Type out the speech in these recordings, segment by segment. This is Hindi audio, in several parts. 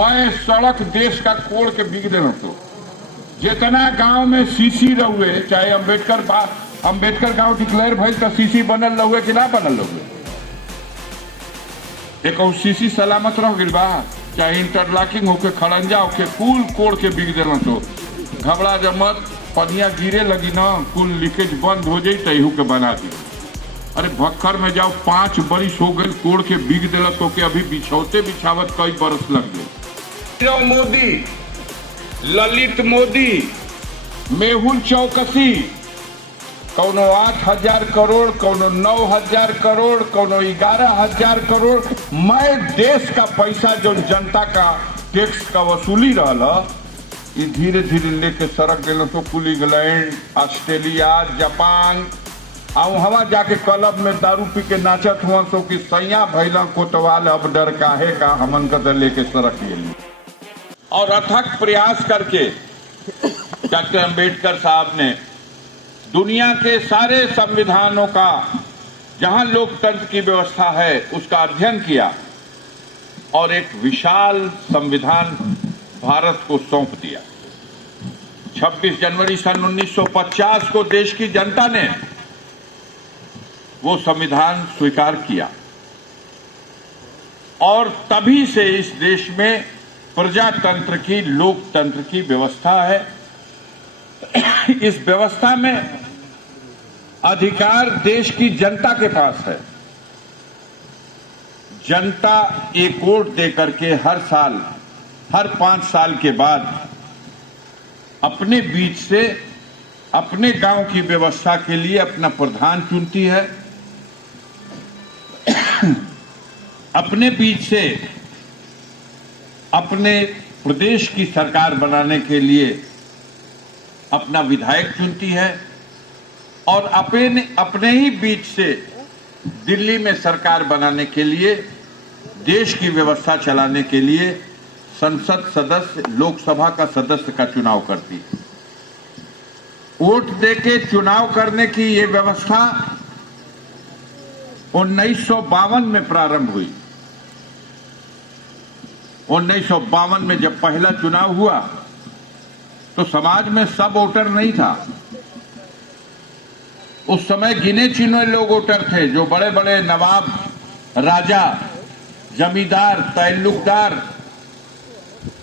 मैं सड़क देश का कोड़ के बिक देना। तो जितना गांव में सीसी रहुए, चाहे अंबेडकर गांव डिक्लेयर भइल तो सीसी बनल रहुए कि ना बनल रहुए, एक सीसी सलामत रह गई बा। चाहे इंटरलॉकिंग होके, खड़ंजा होके, कुल कोड़ के बिक देना। तो घबरा जमत, पनिया गिरे लगी ना, कुल लीकेज बंद हो जाई तहू के बना दी। अरे भक्खर में जाओ 5 बरिस हो गए कोड़ के बिक दिला, तो के अभी बिछौते बिछावत कई बरस लग गए। मोदी, ललित मोदी, मेहुल चौकसी, कौनो 8,000 करोड़, कौनो 9,000 करोड़, कौनो 11,000 करोड़। मैं देश का पैसा जो जनता का टैक्स का वसूली रहा, ये धीरे धीरे लेके सड़क गए। तो कुल इंग्लैंड, ऑस्ट्रेलिया, जापान आऊ हवा जाके क्लब में दारू पी के नाचत हुआ, सो कि सैया भैला कोतवाल अब डर काहे का, हमन का लेके सड़क गए। और अथक प्रयास करके डॉक्टर अंबेडकर साहब ने दुनिया के सारे संविधानों का, जहां लोकतंत्र की व्यवस्था है, उसका अध्ययन किया और एक विशाल संविधान भारत को सौंप दिया। 26 जनवरी सन 1950 को देश की जनता ने वो संविधान स्वीकार किया और तभी से इस देश में प्रजातंत्र की, लोकतंत्र की व्यवस्था है। इस व्यवस्था में अधिकार देश की जनता के पास है। जनता एक वोट देकर के हर साल, हर 5 साल के बाद अपने बीच से अपने गांव की व्यवस्था के लिए अपना प्रधान चुनती है, अपने बीच से अपने प्रदेश की सरकार बनाने के लिए अपना विधायक चुनती है और अपने ही बीच से दिल्ली में सरकार बनाने के लिए, देश की व्यवस्था चलाने के लिए संसद सदस्य, लोकसभा का सदस्य का चुनाव करती है। वोट देके चुनाव करने की ये व्यवस्था 1952 में प्रारंभ हुई। 1952 में जब पहला चुनाव हुआ तो समाज में सब वोटर नहीं था। उस समय गिने चुने लोग वोटर थे, जो बड़े बड़े नवाब, राजा, जमींदार, तैल्लुकदार,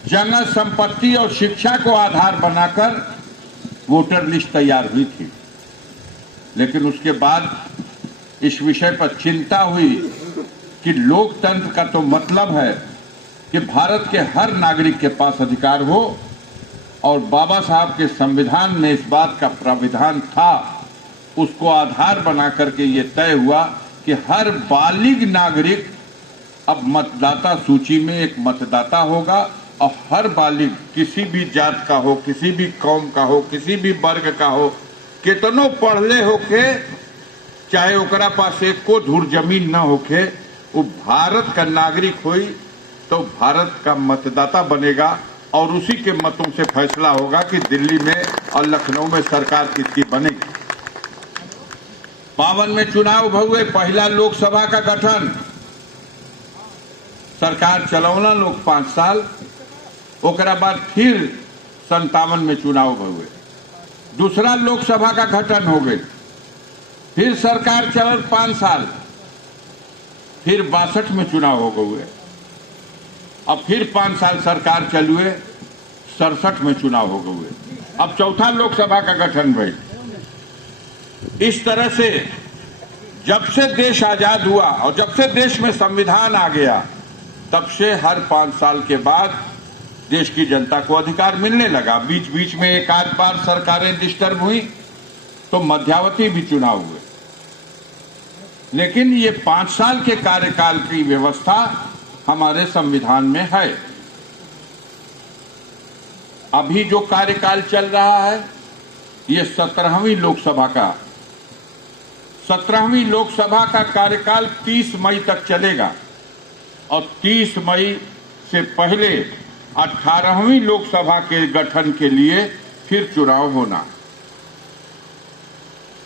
जंगल संपत्ति और शिक्षा को आधार बनाकर वोटर लिस्ट तैयार हुई थी। लेकिन उसके बाद इस विषय पर चिंता हुई कि लोकतंत्र का तो मतलब है कि भारत के हर नागरिक के पास अधिकार हो, और बाबा साहब के संविधान में इस बात का प्राविधान था। उसको आधार बना करके ये तय हुआ कि हर बालिग नागरिक अब मतदाता सूची में एक मतदाता होगा, और हर बालिग किसी भी जात का हो, किसी भी कौम का हो, किसी भी वर्ग का हो, कितनो पढ़ले होके, चाहे ओकरा पास एक को धुर जमीन ना होके, वो भारत का नागरिक होई तो भारत का मतदाता बनेगा और उसी के मतों से फैसला होगा कि दिल्ली में और लखनऊ में सरकार किसकी बनेगी। 52 में चुनाव हुए, पहला लोकसभा का गठन, सरकार चलौना लोग 5 साल, ओकरा बाद फिर 57 में चुनाव हुए, दूसरा लोकसभा का गठन हो गई, फिर सरकार चल 5 साल, फिर 62 में चुनाव हो गए, अब फिर 5 साल सरकार चलुए, 67 में चुनाव हो गए, अब चौथा लोकसभा का गठन भई। इस तरह से जब से देश आजाद हुआ और जब से देश में संविधान आ गया, तब से हर 5 साल के बाद देश की जनता को अधिकार मिलने लगा। बीच बीच में एक आध बार सरकारें डिस्टर्ब हुई तो मध्यावधि भी चुनाव हुए, लेकिन ये 5 साल के कार्यकाल की व्यवस्था हमारे संविधान में है। अभी जो कार्यकाल चल रहा है ये 17वीं लोकसभा का 17वीं लोकसभा का कार्यकाल 30 मई तक चलेगा और 30 मई से पहले 18वीं लोकसभा के गठन के लिए फिर चुनाव होना।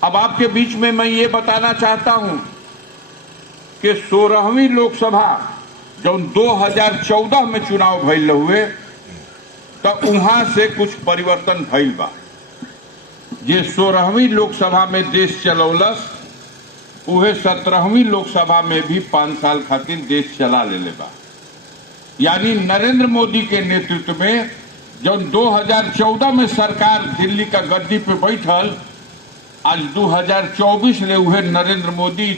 अब आपके बीच में मैं ये बताना चाहता हूं कि 16वीं लोकसभा जब 2014 में चुनाव भइल हुए तब वहां से कुछ परिवर्तन भइल बा। जे 16वीं लोकसभा में देश चलौलस उहे 17वीं लोकसभा में भी 5 साल खातिर देश चला लेले बा। यानी नरेंद्र मोदी के नेतृत्व में जब 2014 में सरकार दिल्ली का गद्दी पे बैठल, आज 2024 ले हुए नरेंद्र मोदी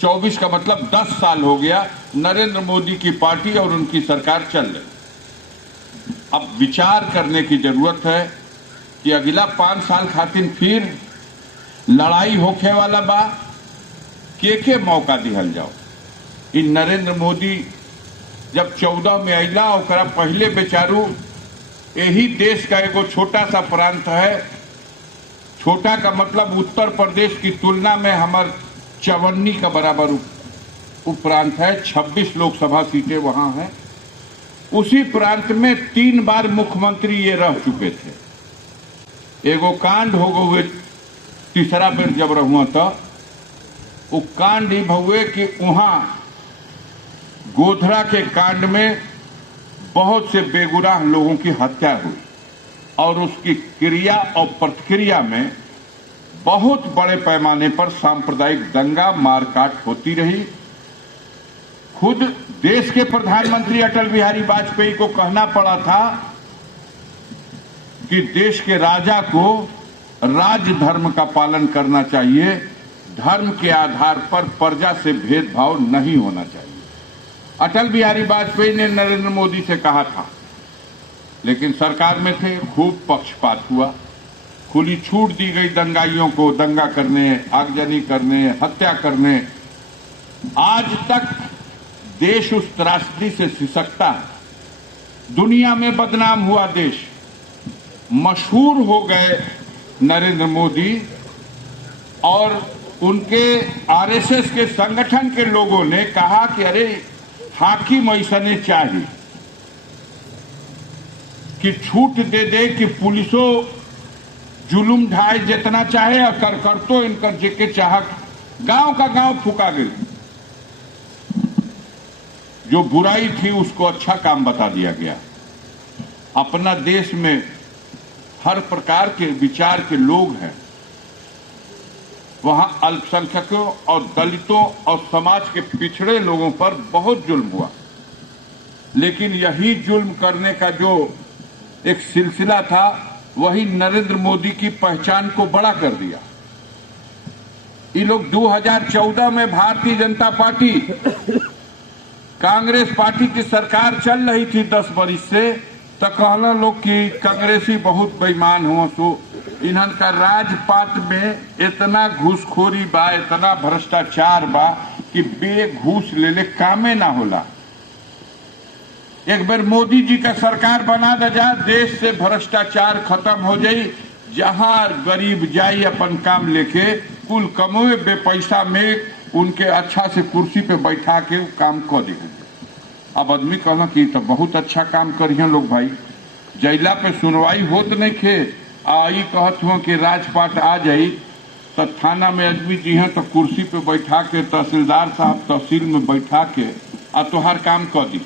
24 का मतलब 10 साल हो गया नरेंद्र मोदी की पार्टी और उनकी सरकार चल रही। अब विचार करने की जरूरत है कि अगला 5 साल खातिर फिर लड़ाई होखे वाला बा, के मौका दिहल जाओ। इन नरेंद्र मोदी जब 14 में अला ओकरा पहले बेचारू यही देश का एगो छोटा सा प्रांत है, छोटा का मतलब उत्तर प्रदेश की तुलना में हमार 54 का बराबर उपरांत है, 26 लोकसभा सीटें वहां हैं। उसी प्रांत में 3 बार मुख्यमंत्री ये रह चुके थे। एगो कांड हो गए तीसरा बेर जब रहुआ तो वो कांड ही भवे कि वहां गोधरा के कांड में बहुत से बेगुनाह लोगों की हत्या हुई और उसकी क्रिया और प्रतिक्रिया में बहुत बड़े पैमाने पर सांप्रदायिक दंगा मारकाट होती रही। खुद देश के प्रधानमंत्री अटल बिहारी वाजपेयी को कहना पड़ा था कि देश के राजा को राजधर्म का पालन करना चाहिए, धर्म के आधार पर प्रजा से भेदभाव नहीं होना चाहिए। अटल बिहारी वाजपेयी ने नरेंद्र मोदी से कहा था, लेकिन सरकार में थे, खूब पक्षपात हुआ, खुली छूट दी गई दंगाइयों को दंगा करने, आगजनी करने, हत्या करने। आज तक देश उस त्रासदी से सिसकता है, दुनिया में बदनाम हुआ देश। मशहूर हो गए नरेंद्र मोदी और उनके आरएसएस के संगठन के लोगों ने कहा कि अरे हाकिम ऐसने चाहिए कि छूट दे दे कि पुलिसो जुलुम ढाए जितना चाहे और करतो इनकर जेके चाहक गांव का गांव फूका गई। जो बुराई थी उसको अच्छा काम बता दिया गया। अपना देश में हर प्रकार के विचार के लोग हैं, वहां अल्पसंख्यकों और दलितों और समाज के पिछड़े लोगों पर बहुत जुल्म हुआ, लेकिन यही जुल्म करने का जो एक सिलसिला था वही नरेंद्र मोदी की पहचान को बड़ा कर दिया। ये लोग 2014 में भारतीय जनता पार्टी कांग्रेस पार्टी की सरकार चल रही थी 10 वर्ष से, तो कहना लोग कि कांग्रेसी बहुत बेईमान हुआ, तो इन्हन का राजपाट में इतना घूसखोरी बा, इतना भ्रष्टाचार बा कि बेघूस ले ले कामे ना होला। एक बार मोदी जी का सरकार बना दे जा, देश से भ्रष्टाचार खत्म हो जाई, जहां गरीब जाई अपन काम लेके कुल कमोए बेपैसा में उनके अच्छा से कुर्सी पे बैठा के काम कर दे। अब आदमी कहना कि तो बहुत अच्छा काम करिए लोग भाई, जैला पे सुनवाई होत नहीं खे, आई कहत हुआ कि राजपाट आ जाई तो थाना में आदमी जी हैं तो कुर्सी पे बैठा के तहसीलदार साहब तहसील में बैठा के आ तोहार काम कर दी,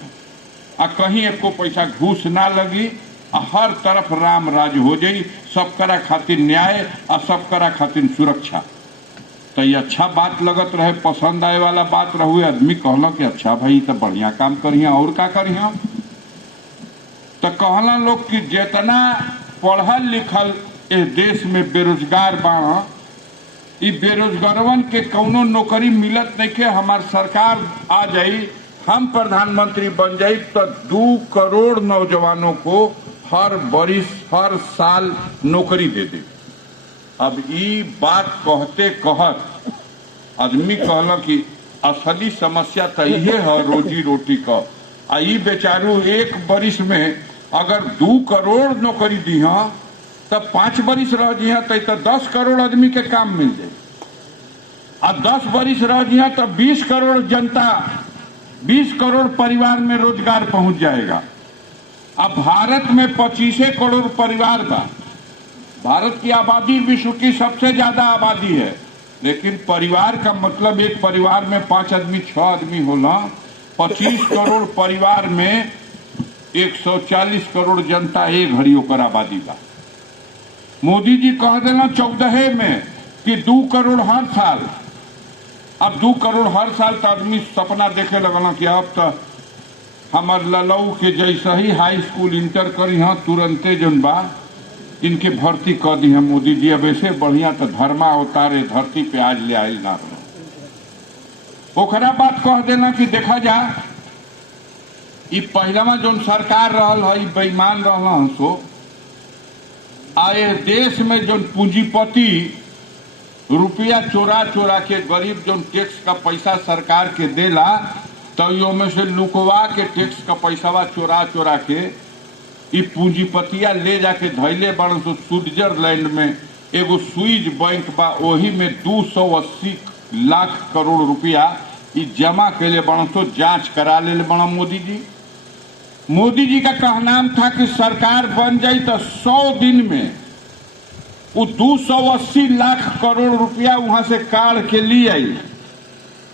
आ कहीं एको पैसा घूस ना लगी, आ हर तरफ राम राज हो जाई, सब करा खातिर न्याय आ सब करा खातिर सुरक्षा। तो ये अच्छा बात लगत रहे, पसंद आए वाला बात रहुए। आदमी कहला कि अच्छा भाई तो बढ़िया काम करिए, और का करिए। तो कहला लोग कि जितना पढ़ल लिखल इस देश में बेरोजगार बा, इ बेरोजगारवन के कौनो नौकरी मिलत नहीं के, हमार सरकार आ जाई, हम प्रधानमंत्री बन जाई तो 2 करोड़ नौजवानों को हर बरिस हर साल नौकरी दे दे। अब ये बात कहते कहत आदमी कहला कि असली समस्या तो ये है रोजी रोटी का। आ ये बेचारू एक बरिस में अगर 2 करोड़ नौकरी दी तो 5 बरिस रह जी तो 10 करोड़ आदमी के काम मिल जाए, आ 10 बरिस रह जी तो 20 करोड़ जनता, 20 करोड़ परिवार में रोजगार पहुंच जाएगा। अब भारत में 25 करोड़ परिवार बा, भारत की आबादी विश्व की सबसे ज्यादा आबादी है, लेकिन परिवार का मतलब एक परिवार में 5 आदमी 6 आदमी होला, 25 करोड़ परिवार में 140 करोड़ जनता एक घड़ी ओकर आबादी बा। मोदी जी कह देना 14 में कि 2 करोड़ हर साल। अब 2 करोड़ हर साल तो आदमी सपना देखे लगना कि अब तो हमार ललऊ के जैसा ही हाई स्कूल इंटर करी हाँ तुरंते जन बा इनके भर्ती कर दी है मोदी जी। अब ऐसे बढ़िया तो धर्मा अवतारे धरती पे आज ले आई ना ओकरा बात कह देना कि देखा जा ई पहलवा जो सरकार रहल है बेईमान रहल सो आए देश में जो पूंजीपति रुपया चोरा चोरा के गरीब जो टैक्स का पैसा सरकार के देला तो यो में से लुकवा के टैक्स का पैसावा चोरा चोरा के ई पूंजीपतिया ले जाके धैले बड़ सो स्विट्जरलैंड में एगो स्विस बैंक बा वही में 280 लाख करोड़ रुपया ई जमा कैले बड़ सो जांच करा ले बड़ा मोदी जी। मोदी जी का कहनाम था कि सरकार बन जाई तो 100 दिन में वो 280 लाख करोड़ रुपया वहां से काढ़ के लिए आई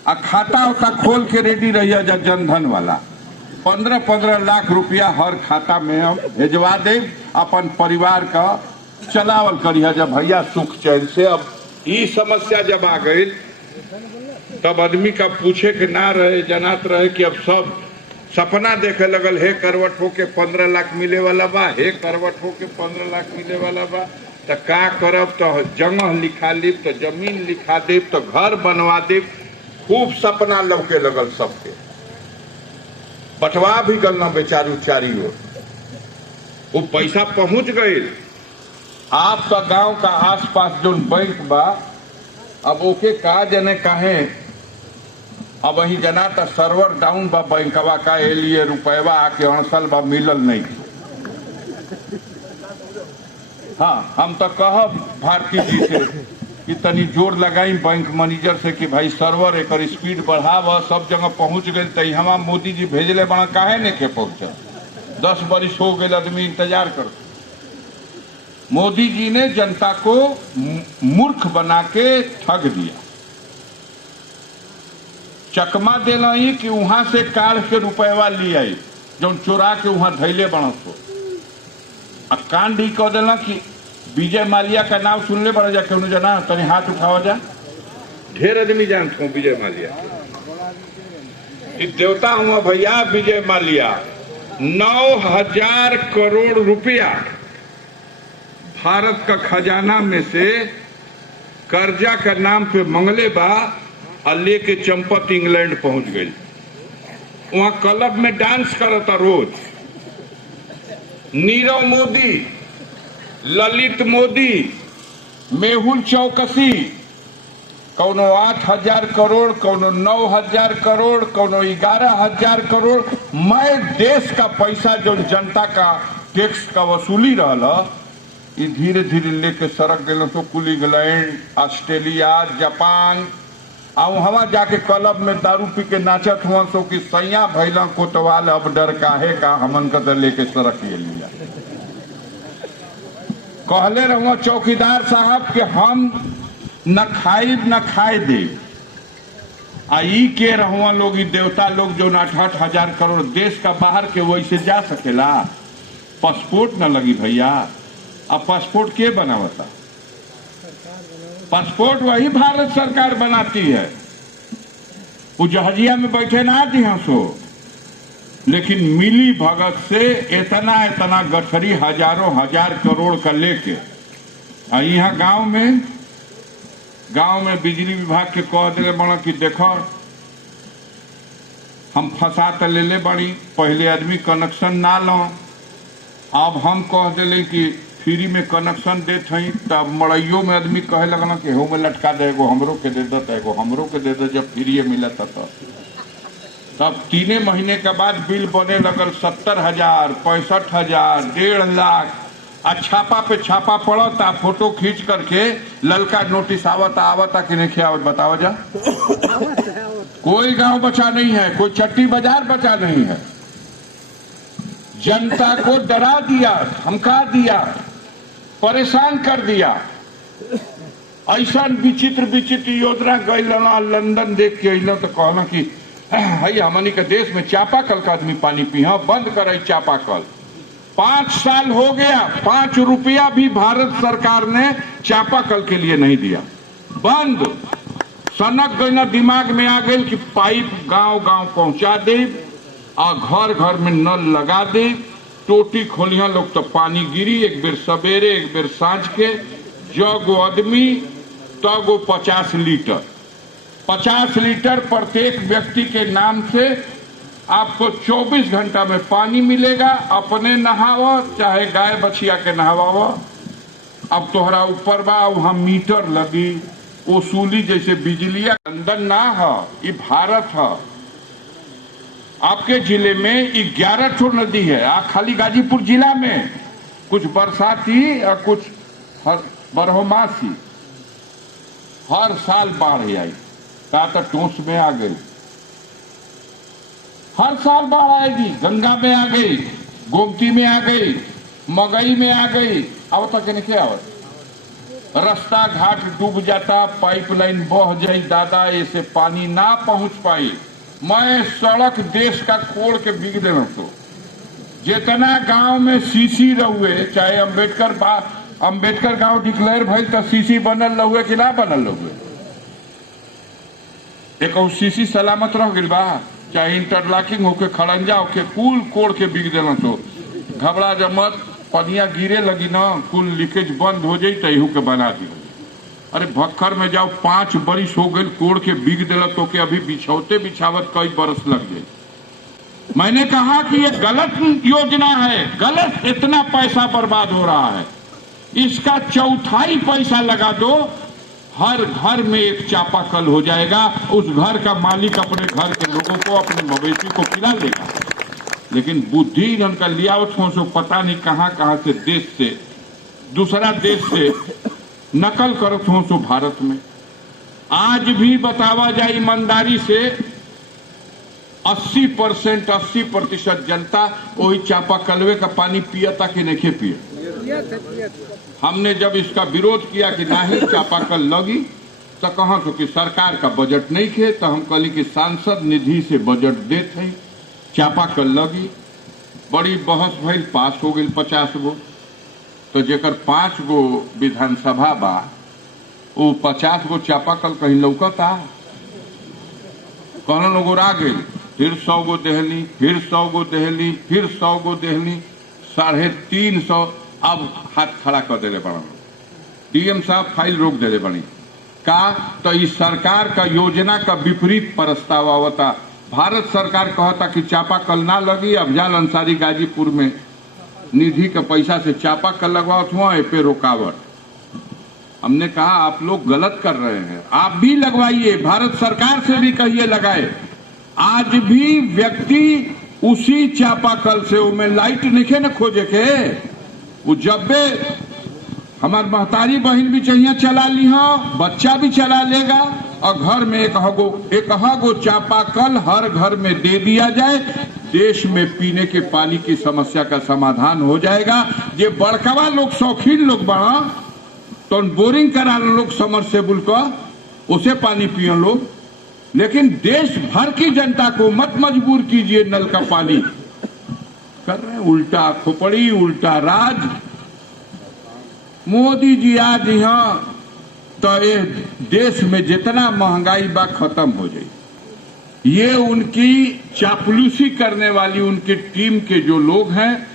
आ खाता उता खोल के रेडी रहिया जा जनधन वाला 15-15 लाख रुपया हर खाता में हम भेजवा दे अपन परिवार का चलावल करिया जा भैया सुख चैन से। अब ये समस्या जब आ गई तब आदमी का पूछे के ना रहे जनात रहे कि अब सब सपना देखे लगल हे करवट हो के 15 लाख मिले वाला बा हे करवट हो के 15 लाख मिले वाला बा तो का करब तो जगह लिखा लीब तो जमीन लिखा देब तो घर बनवा देब। खूब सपना लौके लगल सबके बटवा भी गल ना बेचारू चारी ओर वो पैसा पहुंच गए। आप तो गांव का आसपास जो बैंक बा अब ओके का जने काहे अब वही जना तो सर्वर डाउन बा बैंकवा का लिए रुपयवा आके अणसल बा मिलल नहीं। हाँ हम तो कहब भारती जी से कि तनी जोर लगाई बैंक मैनेजर से कि भाई सर्वर एक स्पीड बढ़ाव सब जगह पहुंच गए तो हम मोदी जी भेजले बड़ा काहे नहीं के पहुंचा 10 बरिस हो गए आदमी इंतजार कर। मोदी जी ने जनता को मूर्ख बना के ठग दिया। चकमा देना ही कि वहां से काढ़ के रुपयवा ले आई जो चोरा के वहां धैले बना सो कांड ही कह देना कि विजय माल्या का नाम सुनले बड़ा जा क्यों जना तनी हाथ उठावा जा ढेर आदमी जानते हो विजय माल्या देवता हुआ भैया। विजय माल्या 9,000 करोड़ रुपया भारत का खजाना में से कर्जा का नाम पे मंगले बा और लेके चंपत इंग्लैंड पहुंच गई। वहां क्लब में डांस करता रोज। नीरव मोदी ललित मोदी मेहुल चौकसी कौनो 8,000 करोड़ कौनो 9,000 करोड़ कौनो 11,000 करोड़ मैं देश का पैसा जो जनता का टैक्स का वसूली रहा धीरे धीरे लेके सड़क गए तो कुल इंग्लैंड ऑस्ट्रेलिया जापान आ हवा जाके क्लब में दारू पी के नाचत हुआ सो कि सैया भैला कोतवाल अब डर काहे का हमन का लेके सड़क ले लिया। कहले रहो चौकीदार साहब कि हम न खाइब न खाए दे आई के रहुआ लोग देवता लोग जो 8,000 करोड़ देश का बाहर के वैसे जा सकेला। पासपोर्ट न लगी भैया। अब पासपोर्ट के बनावता? पासपोर्ट वही भारत सरकार बनाती है। वो जहाजिया में बैठे ना दी सो लेकिन मिली भगत से इतना गठरी हजारों हजार करोड़ का लेके यहाँ गांव में बिजली विभाग के कह दे बड़ा कि देखो हम फंसा तो ले बड़ी पहले आदमी कनेक्शन ना लो अब हम कह दिले कि फ्री में कनेक्शन देते हैं तब मड़ैयो में आदमी कहे लगना कि हो में लटका दे एगो हमरो के दे दे एगो हमरो के दे दे जब फ्री मिला तब 3 महीने के बाद बिल बने लगल 70,000 65,000 1.5 लाख। छापा पे छापा पड़ता फोटो खींच करके ललका नोटिस आवता कि नहीं आवत बताओ जा। कोई गांव बचा नहीं है, कोई चट्टी बाजार बचा नहीं है। जनता को डरा दिया, धमका दिया, परेशान कर दिया। ऐसा विचित्र विचित्र योजना गई लंदन देख के अल तो कहना कि है हमनी के देश में चापाकल का आदमी पानी पिया, बंद करे चापाकल। 5 साल हो गया, 5 रुपया भी भारत सरकार ने चापाकल के लिए नहीं दिया, बंद। सनक गई दिमाग में आ गई कि पाइप गांव गांव पहुंचा दे और घर घर में नल लगा दे, टोटी खोलिया लोग तो पानी गिरी, एक बेर सवेरे एक बेर सांझ के, जगो आदमी तगो 50 लीटर, 50 लीटर प्रत्येक व्यक्ति के नाम से आपको 24 घंटा में पानी मिलेगा। अपने नहावा चाहे गाय बछिया के नहावा। अब तोहरा ऊपर बा वहां मीटर लगी, वसूली जैसे बिजलिया अंदर ना है, ये भारत है। आपके जिले में 11 ठो नदी है, खाली गाजीपुर जिला में कुछ बरसाती और कुछ बरहोमासी। हर साल बाढ़ आई, का तो टोंस में आ गई, हर साल बाढ़ आएगी। गंगा में आ गई, गोमती में आ गई, मगई में आ गई। अब तक नहीं क्या आवत, रास्ता घाट डूब जाता, पाइपलाइन बह जाई, दादा ऐसे पानी ना पहुंच पाई। मैं सड़क देश का कोड़ के बिग देना। तो जितना गांव में सीसी रहुए, चाहे अंबेडकर गांव डिक्लेयर भइल तो सीसी बनल रहुए कि ना बनल रहुए, एक सीसी सलामत रह गई बा, चाहे इंटरलॉकिंग होके खड़ंजा होके कुल कोड़ के बिग देना। तो घबरा जमत, पनिया गिरे लगी ना, कुल लीकेज बंद हो जाई तहू के बना दी। अरे भक्खर में जाओ, 5 बरिस हो गए कोड़ के बिग दिला, तो के अभी बिछौते बिछावत कई बरस लग गए। मैंने कहा कि ये गलत योजना है, गलत, इतना पैसा बर्बाद हो रहा है, इसका चौथाई पैसा लगा दो, हर घर में एक चापाकल हो जाएगा। उस घर का मालिक अपने घर के लोगों को, अपने मवेशी को पिला लेगा। लेकिन बुद्धि इनका लिया सो पता नहीं कहां से देश से दूसरा देश से नकल करत हो सो भारत में। आज भी बतावा जाए ईमानदारी से 80% जनता वही चापाकलवे का पानी पियता कि नहीं पिए। हमने जब इसका विरोध किया कि नहीं चापाकल लगी, तो कहा तो कि सरकार का बजट नहीं थे, तो हम कहली कि सांसद निधि से बजट देते, चापाकल लगी। बड़ी बहस भइल, पास हो गई 50 गो। तो जेकर 5 गो विधानसभा बा, वो 50 गो चापाकल कहीं लौकता, कहना लोग आ गई, फिर 100 गो देहली, फिर 100 गो देहली, फिर 100 गो देहली, 350। अब हाथ खड़ा कर देले बड़ा, डीएम साहब फाइल रोक देले बनी का, तो इस सरकार का योजना का विपरीत प्रस्ताव आवता। भारत सरकार कहता कि चापाकल ना लगी, अफजाल अंसारी गाजीपुर में निधि का पैसा से चापाकल लगवाओ हुआ पे रुकावट। हमने कहा आप लोग गलत कर रहे हैं, आप भी लगवाइए, भारत सरकार से भी कहिए लगाए। आज भी व्यक्ति उसी चापाकल से, उनमें लाइट नहीं न खोजे के, वो जब्बे हमार महतारी बहन भी चाहिए चला ली, बच्चा भी चला लेगा, और घर में एक गो चापाकल हर घर में दे दिया जाए, देश में पीने के पानी की समस्या का समाधान हो जाएगा। ये बड़कवा लोग शौकीन लोग बड़ा, तो बोरिंग करा लोग समरसेबुल का, उसे पानी पियो लोग। लेकिन देश भर की जनता को मत मजबूर कीजिए नल का पानी कर रहे हैं। उल्टा खोपड़ी, उल्टा राज। मोदी जी आज यहाँ तो ये देश में जितना महंगाई बा खत्म हो जाए। ये उनकी चापलूसी करने वाली उनकी टीम के जो लोग हैं,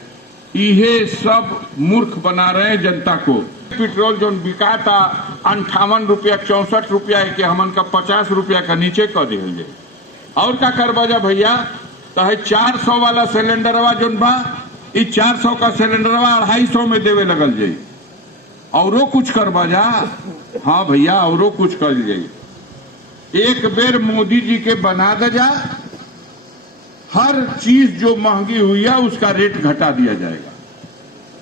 ये सब मूर्ख बना रहे हैं जनता को। पेट्रोल जो बिका था 58 रुपया 64 रुपया है कि हमन का 50 रुपया का नीचे कर दिया जाए। और क्या कर बजा भैया, तो है 400 वाला सिलेंडरवा जो बा, 400 का सिलेंडरवा 250 में देवे लगल जाये। औरो कुछ कर बजा, हाँ भैया औरो कुछ कर जाये। एक बेर मोदी जी के बना दे जा, हर चीज जो महंगी हुई है उसका रेट घटा दिया जाएगा।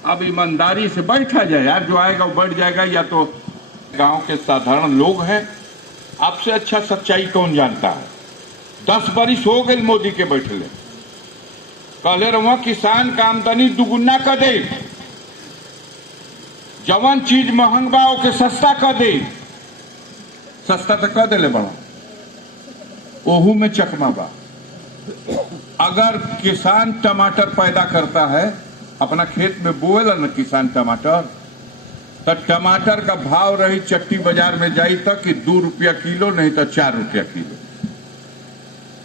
अब ईमानदारी से बैठा जाए यार, जो आएगा वो बैठ जाएगा। या तो गांव के साधारण लोग हैं, आपसे अच्छा सच्चाई कौन जानता है। 10 बरिस हो गए मोदी के बैठले, कहले रहुआ किसान का आमदनी दुगुना कर दे, जवन चीज महंग बा ओके सस्ता कर दे। सस्ता तो कर दे बड़ा, ओहू में चकमा बा। अगर किसान टमाटर पैदा करता है, अपना खेत में बोएला न किसान टमाटर, तो टमाटर का भाव रही चट्टी बाजार में जाई तक कि 2 रुपया किलो, नहीं तो 4 रुपया किलो।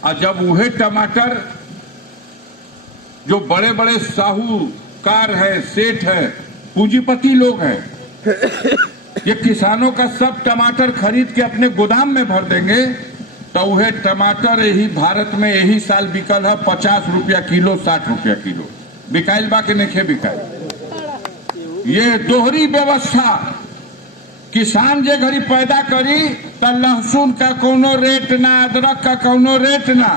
और जब वह टमाटर जो बड़े बड़े साहूकार है, सेठ है, पूंजीपति लोग हैं, ये किसानों का सब टमाटर खरीद के अपने गोदाम में भर देंगे, तो वह टमाटर यही भारत में यही साल बिकल है 50 रुपया किलो, 60 रुपया किलो बिकाइल बा के नहीं बिकाइल। ये दोहरी व्यवस्था, किसान जे घड़ी पैदा करी तो लहसुन का कोनो रेट ना, अदरक का कोनो रेट ना,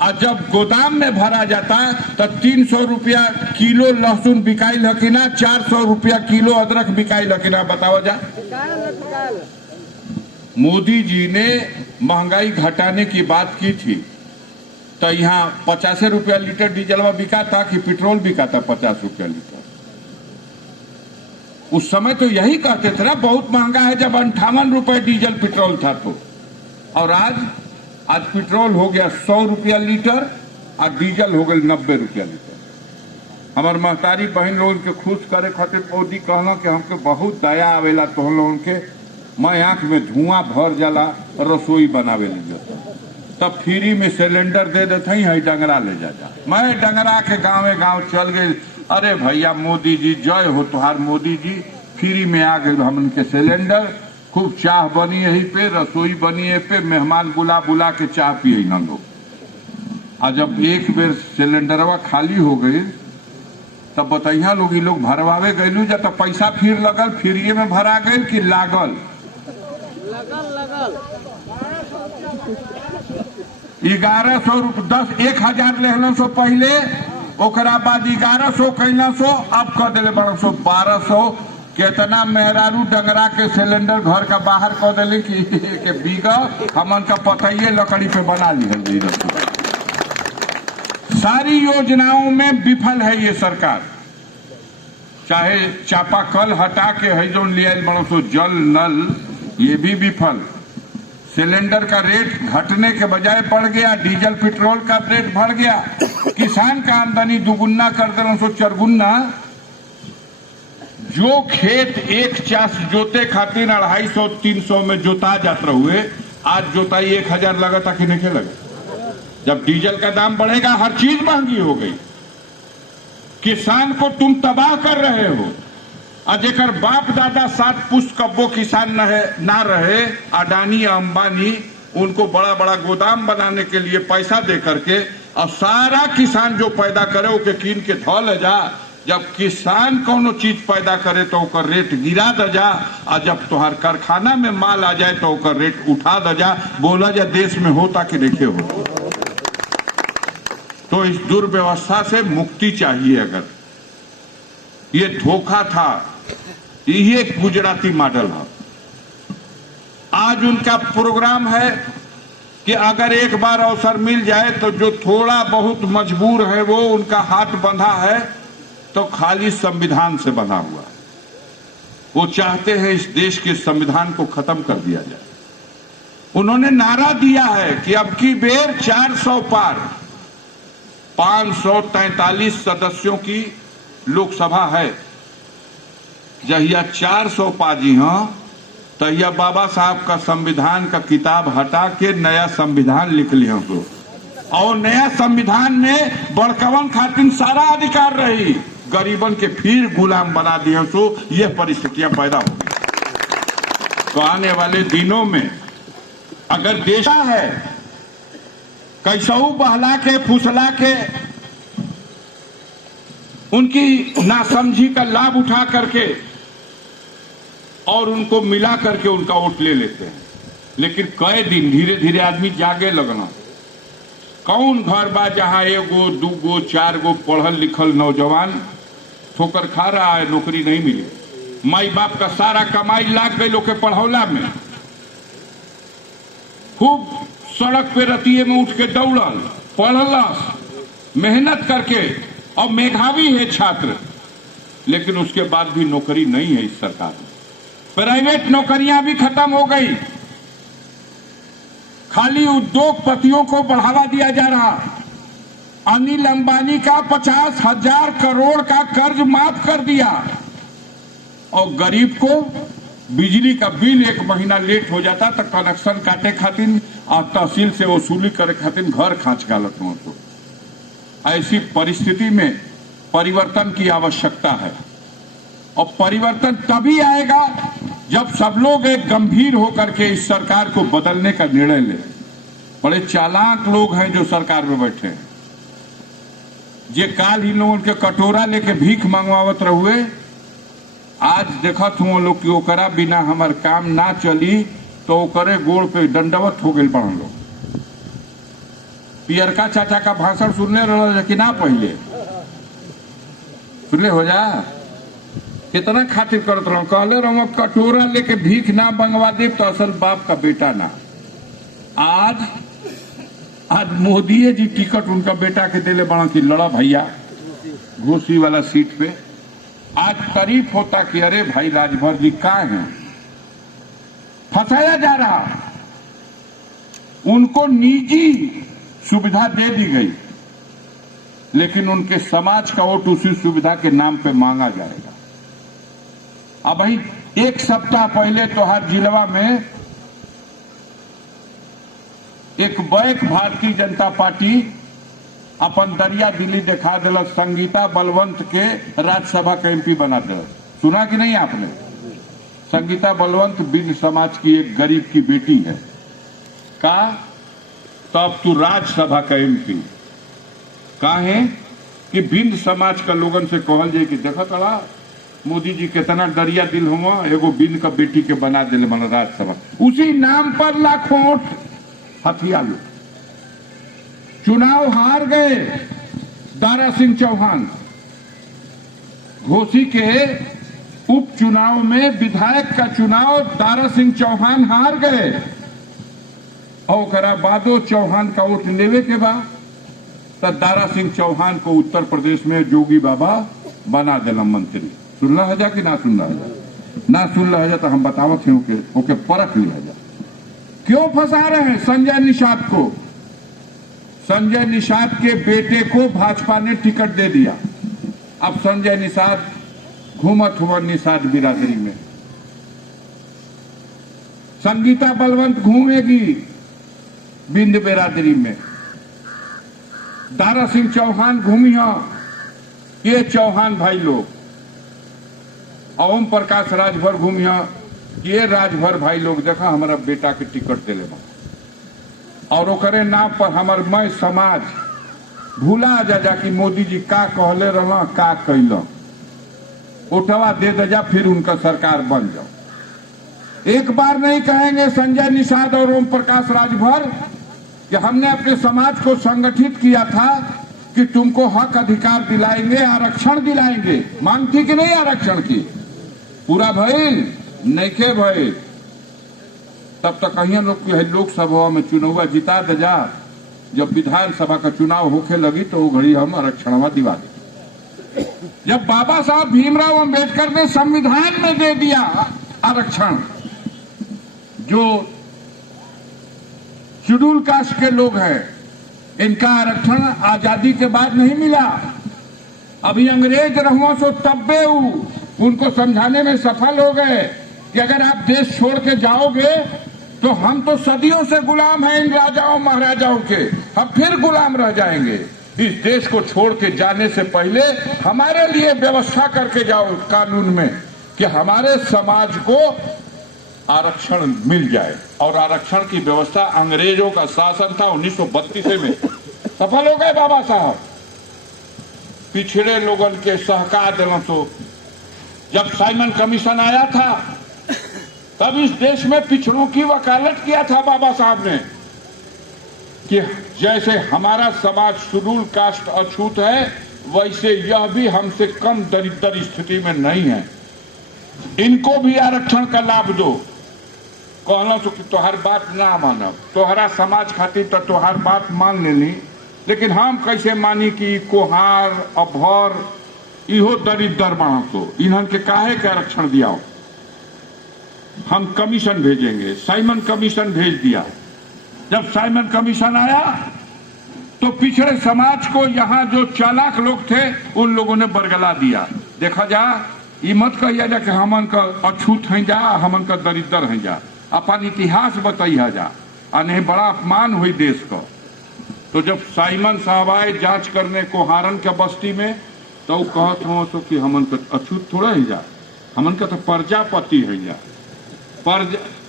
और जब गोदाम में भरा जाता तो 300 रुपया किलो लहसुन बिकाइल है कि ना, 400 रुपया किलो अदरक बिकाइल है कि ना, बताओ जा। मोदी जी ने महंगाई घटाने की बात की थी, तो यहाँ 50 रुपया लीटर डीजल बिका था कि पेट्रोल बिका था 50 रुपया लीटर। उस समय तो यही कहते थे ना, बहुत महंगा है, जब 58 रुपए डीजल पेट्रोल था तो। और आज पेट्रोल हो गया 100 रुपया लीटर और डीजल हो गया 90 रुपया लीटर। हमार महतारी बहन लोगों के खुश करे खातिर मोदी कहला कि हमके बहुत दया आवेला तो हम लोगों के, मैं आंख में धुआं भर जाला, रसोई बनावे ले तब फ्री में सिलेंडर दे देते हैं, डंगरा ले जा। मैं डंगरा के गाँव चल गई, अरे भैया मोदी जी जय हो तुहार, मोदी जी फ्री में आ गए हमन के सिलेंडर, खूब चाह बनी यही पे, रसोई बनी है पे, मेहमान बुला बुला के चाह पिए न लोग। और जब एक बेर सिलेंडरवा खाली हो गई तब बताइया लोग, लोग भरवावे गयलू जा, तब पैसा फिर लगल, फ्री में भरा गए कि लागल 1100 रुपये, 10,000 लेहला सो पहले, ओकरा बाद 1100 कैला सो, अब कर दिले 1200। कितना मेहरारू डंगरा के सिलेंडर घर का बाहर कर दिले कि बीगा हमन का पतइये लकड़ी पे बना ली। सारी योजनाओं में विफल है ये सरकार। चाहे चापाकल हटा के है जो लिया सो जल नल, ये भी विफल। सिलेंडर का रेट घटने के बजाय बढ़ गया, डीजल पेट्रोल का रेट बढ़ गया, किसान का आमदनी दुगुना कर देना सो चरगुना। जो खेत एक चास जोते खातिर 250-300 में जोता जाते हुए, आज जोताई 1000 लगा था कि नहीं लगा। जब डीजल का दाम बढ़ेगा, हर चीज महंगी हो गई, किसान को तुम तबाह कर रहे हो। जेकर बाप दादा 7 पुश्त कब्बो किसान ना रहे, अडानी अंबानी उनको बड़ा बड़ा गोदाम बनाने के लिए पैसा दे करके, और सारा किसान जो पैदा करे ओके कीन के धो ले जा। जब किसान कोनो चीज पैदा करे तो ओकर रेट गिरा दे जा, और जब तुहार कारखाना में माल आ जाए तो ओकर रेट उठा दे जा। बोला जा देश में होता कि नहीं हो। तो इस दुर्व्यवस्था से मुक्ति चाहिए। अगर ये धोखा था, ये गुजराती मॉडल है। आज उनका प्रोग्राम है कि अगर एक बार अवसर मिल जाए तो जो थोड़ा बहुत मजबूर है वो, उनका हाथ बंधा है तो खाली संविधान से बंधा हुआ। वो चाहते हैं इस देश के संविधान को खत्म कर दिया जाए। उन्होंने नारा दिया है कि अब की बेर 400 पार, 543 सदस्यों की लोकसभा है। जहिया 400 पाजी हाँ, तहिया बाबा साहब का संविधान का किताब हटा के नया संविधान लिख लिया तो, और नया संविधान में बड़कवन खातिर सारा अधिकार रही, गरीबन के फिर गुलाम बना दिए। सो यह परिस्थितियां पैदा होगी। तो आने वाले दिनों में अगर देश है कैसऊ बहला के फुसला के उनकी नासमझी का लाभ उठा करके और उनको मिला करके उनका वोट ले लेते हैं। लेकिन कई दिन धीरे धीरे आदमी जागे लगना। कौन घर बा जहां 1 2 4 पढ़ल लिखल नौजवान ठोकर खा रहा है, नौकरी नहीं मिली, माई बाप का सारा कमाई लाग गई लोग के पढ़ौला में, खूब सड़क पे रतिये में उठ के दौड़ल, पढ़लस, मेहनत करके, और मेधावी है छात्र, लेकिन उसके बाद भी नौकरी नहीं है इस सरकार में। प्राइवेट नौकरियां भी खत्म हो गई, खाली उद्योगपतियों को बढ़ावा दिया जा रहा। अनिल अंबानी का 50,000 करोड़ का कर्ज माफ कर दिया और गरीब को बिजली का बिल 1 महीना लेट हो जाता तो कनेक्शन काटे खातिर और तहसील से वसूली करे खातिर घर खांच गालत हो। तो ऐसी परिस्थिति में परिवर्तन की आवश्यकता है और परिवर्तन तभी आएगा जब सब लोग एक गंभीर होकर के इस सरकार को बदलने का निर्णय ले। बड़े चालाक लोग हैं जो सरकार में बैठे हैं, जे काल ही लोगों के कटोरा लेके भीख मंगवावत रहुए, आज देखत हुआ लोग कि ओकरा बिना हमार काम ना चली तो ओकरे गोड़ पे दंडवत हो गए बड़न लोग। पियरका चाचा का भाषण सुनने रहा कि ना, पहले सुनले हो जा कितना खातिर करत रहो, कहले रहो कटोरा लेके भीख ना मंगवा दे तो असल बाप का बेटा ना। आज मोदी जी टिकट उनका बेटा के दिले बड़ा की लड़ा भैया घोसी वाला सीट पे। आज तारीफ होता कि अरे भाई राजभर जी का है, फंसाया जा रहा, उनको निजी सुविधा दे दी गई लेकिन उनके समाज का वोट उसी सुविधा के नाम पे मांगा जाएगा। अब भाई 1 सप्ताह पहले तो हर जिलवा में एक बैक भारतीय जनता पार्टी अपन दरिया दिल्ली दिखा दिलक, संगीता बलवंत के राज्यसभा का एमपी बना दिलक। सुना कि नहीं आपने? संगीता बलवंत बिंद समाज की एक गरीब की बेटी है का, तब तू राज्यसभा का एमपी का है कि बिंद समाज का लोगन से कहल जाए कि देखा तड़ा मोदी जी कितना दरिया दिल हुआ, एगो बिंद का बेटी के बना दिले बना राज्यसभा। उसी नाम पर लाखों हथिया लो। चुनाव हार गए दारा सिंह चौहान। घोसी के उपचुनाव में विधायक का चुनाव दारा सिंह चौहान हार गए और बादो चौहान का वोट लेवे के बाद तब दारा सिंह चौहान को उत्तर प्रदेश में जोगी बाबा बना दिला मंत्री। सुन रहा है कि ना सुन रहा है? ना सुन रहा है तो हम बतावत हैं ओके परख लिया जा। क्यों फंसा रहे हैं संजय निषाद को? संजय निषाद के बेटे को भाजपा ने टिकट दे दिया। अब संजय निषाद घूमत हुआ निषाद बिरादरी में, संगीता बलवंत घूमेगी बिंद बिरादरी में, दारा सिंह चौहान घूमिया, ये चौहान भाई लोग, ओम प्रकाश राजभर घूमिया, ये राजभर भाई लोग देखा हमारा बेटा के टिकट दिले और ओकरे नाम पर हमार मैं समाज भूला जा कि मोदी जी का कहले रहा का कैल, उठवा दे दे जा फिर उनका सरकार बन जाओ। एक बार नहीं कहेंगे संजय निषाद और ओम प्रकाश राजभर कि हमने अपने समाज को संगठित किया था कि तुमको हक अधिकार दिलाएंगे, आरक्षण दिलाएंगे। मांग थी कि नहीं आरक्षण की? पूरा भइल नहीं के भइल। तब तक कहीं लोकसभा में चुनाव जिता दे जा, जब विधानसभा का चुनाव होके लगी तो वो घड़ी हम आरक्षणवा दिवा दे। जब बाबा साहब भीमराव अंबेडकर ने संविधान में दे दिया आरक्षण, जो शेड्यूल कास्ट के लोग हैं इनका आरक्षण आजादी के बाद नहीं मिला। अभी अंग्रेज रहुआ सो तब्बे उनको समझाने में सफल हो गए कि अगर आप देश छोड़ के जाओगे तो हम तो सदियों से गुलाम हैं इन राजाओं महाराजाओं के, हम फिर गुलाम रह जाएंगे। इस देश को छोड़ के जाने से पहले हमारे लिए व्यवस्था करके जाओ कानून में कि हमारे समाज को आरक्षण मिल जाए। और आरक्षण की व्यवस्था अंग्रेजों का शासन था 1932 में, सफल हो गए बाबा साहब। पिछड़े लोगन के सहका दिलों तो जब साइमन कमीशन आया था तब इस देश में पिछड़ों की वकालत किया था बाबा साहब ने कि जैसे हमारा समाज शेड्यूल कास्ट अछूत है वैसे यह भी हमसे कम दरिद्र स्थिति में नहीं है, इनको भी आरक्षण का लाभ दो। कहना तो कि तोहर बात ना मानब, तोहरा समाज खातिर तो तोहर बात मान लेनी, लेकिन हम कैसे मानी कि कोहार अभर इहो दरिद्र बना तो इन्हन के काहे के आरक्षण दिया। हम कमीशन भेजेंगे, साइमन कमीशन भेज दिया। जब साइमन कमीशन आया तो पिछड़े समाज को यहाँ जो चालाक लोग थे उन लोगों ने बरगला दिया। देखा जा, ये मत कहिया जा कि हमन का अछूत है जा, हमन का दरिद्र है जा, अपन इतिहास बताइया जा, नहीं बड़ा अपमान हुई देश को। तो जब साइमन साहब आए जांच करने को हारन के बस्ती में, तो कहत हो तो कि हमन का अछूत थोड़ा ही जा, हमन का तो प्रजापति है जा,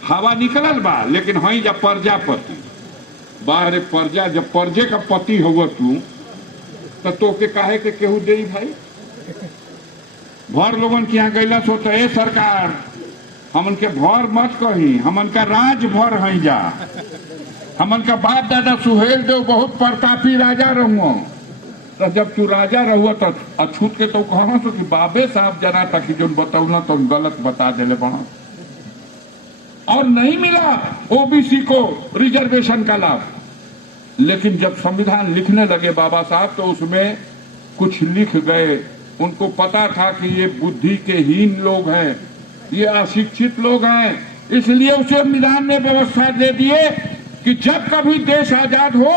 हवा निकलल बा लेकिन हई जा प्रजापति बाहर प्रजा, जब प्रजे का पति होगा तू तो के काहे के केहू दे भाई। भर लोगन के यहाँ गैला सो तो ए सरकार हमन के भर मत कही, हमन का राज भर है जा, हमन का बाप दादा सुहेल देव बहुत प्रतापी राजा रहूं। तो जब तू राजा रहुआ तो अछूत के तो कहना तो कि बाबे साहब जना तक जो बताऊना तो गलत बता देले बना, और नहीं मिला ओबीसी को रिजर्वेशन का लाभ। लेकिन जब संविधान लिखने लगे बाबा साहब तो उसमें कुछ लिख गए, उनको पता था कि ये बुद्धि के हीन लोग हैं, ये अशिक्षित लोग हैं, इसलिए उसे संविधान ने व्यवस्था दे दिए कि जब कभी देश आजाद हो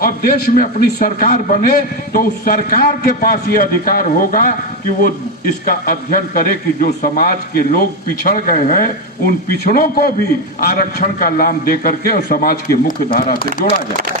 और देश में अपनी सरकार बने तो उस सरकार के पास ये अधिकार होगा कि वो इसका अध्ययन करे कि जो समाज के लोग पिछड़ गए हैं उन पिछड़ों को भी आरक्षण का लाभ दे करके और समाज के मुख्य धारा से जोड़ा जाए।